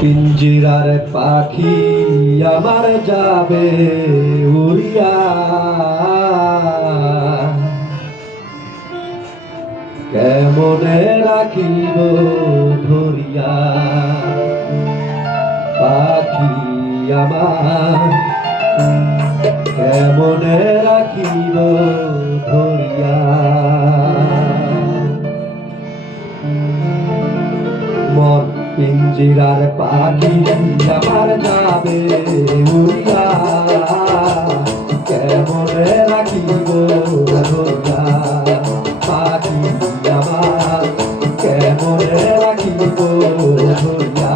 পিঞ্জিরার পাখি আমার যাবে উড়িয়া, কেমনে রাখিব ধরিয়া। পাখি আমার কেমনে রাখিব ধরিয়া। মন পিঞ্জিরার পাখি আমার যাবে উড়িয়া, কেমনে রাখিব ধরিয়া। পাখি আমার কেমনে রাখিব ধরিয়া।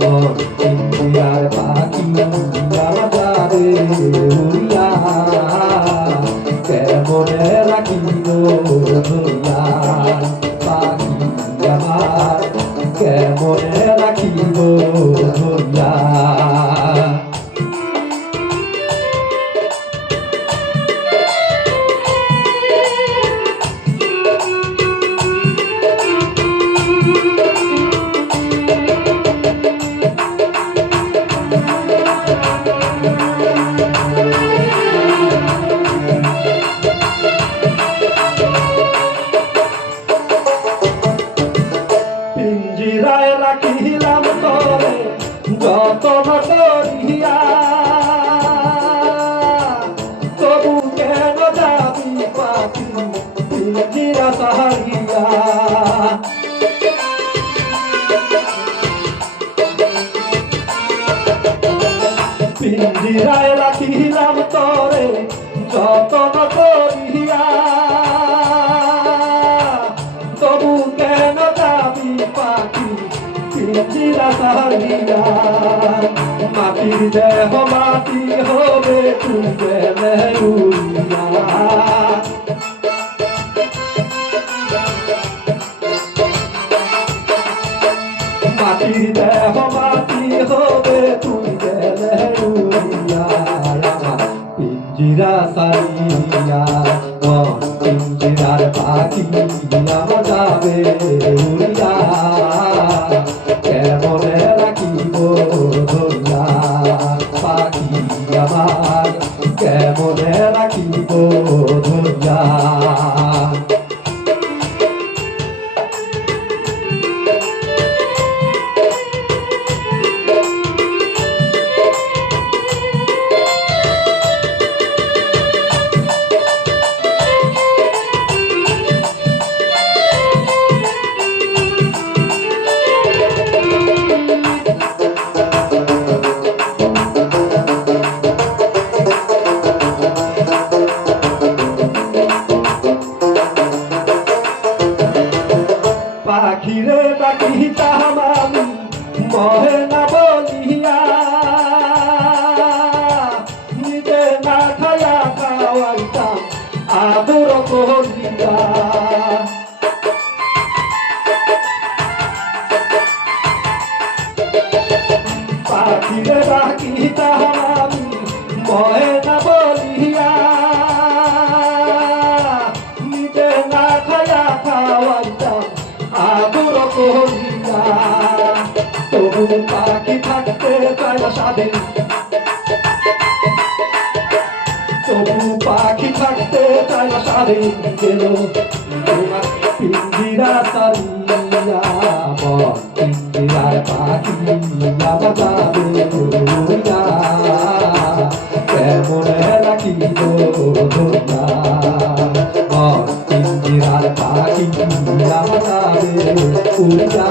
মন পিঞ্জিরার পাখি আমার যাবে উড়িয়া, কেমনে রাখিব ধরিয়া। পাখি আমার কেমনে রাখিব ধরিয়া। পিঞ্জিরায় রাখিলাম তোরে যতন করিয়া, তবু কেন যাবি পাখি পিঞ্জিরা ছাড়িয়া। পিঞ্জিরায় রাখিলাম তোরে যতন করিয়া, তবু কেন যাবি পাখি পিঞ্জিরা ছাড়িয়া। মাটির দেহ মাটি হবে তুই গেলে উড়িয়া। মাটির দেহ মাটি হবে তুই গেলে উড়িয়া। আমার পিঞ্জিরা ছাড়িয়া পিঞ্জিরার পাখি আমার যাবে উড়িয়া, কেমনে রাখিব ধরিয়া। পাখি আমার কেমনে রাখিব ধরিয়া। পাখিরে ডাকিতাম আমি মহে না বলিয়া, নিজে না খায়া খাওয়াইতাম আদর করিয়া। পাখিরে ডাকিতাম আমি মহে না বলিয়া, নিজে না খায়া খাওয়াইতাম আদর করিয়া। তবু পাখি থাকতে চায় না স্বাধীন, তবু পাখি থাকতে চায় না স্বাধীন। গেল তোমার পিঞ্জিরা ছাড়িয়া। মন পিঞ্জিরার পাখি আমার যাবে উড়িয়া, কেমনে রাখিব ধরিয়া। মন পিঞ্জিরার পাখি আমার যাবে উড়িয়া,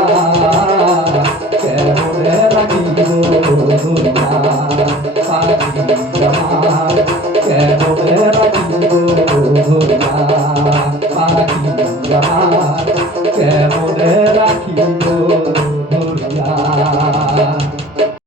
কেমনে রাখিব ধরিয়া। পাখি আমার কেমনে রাখিব ধরিয়া।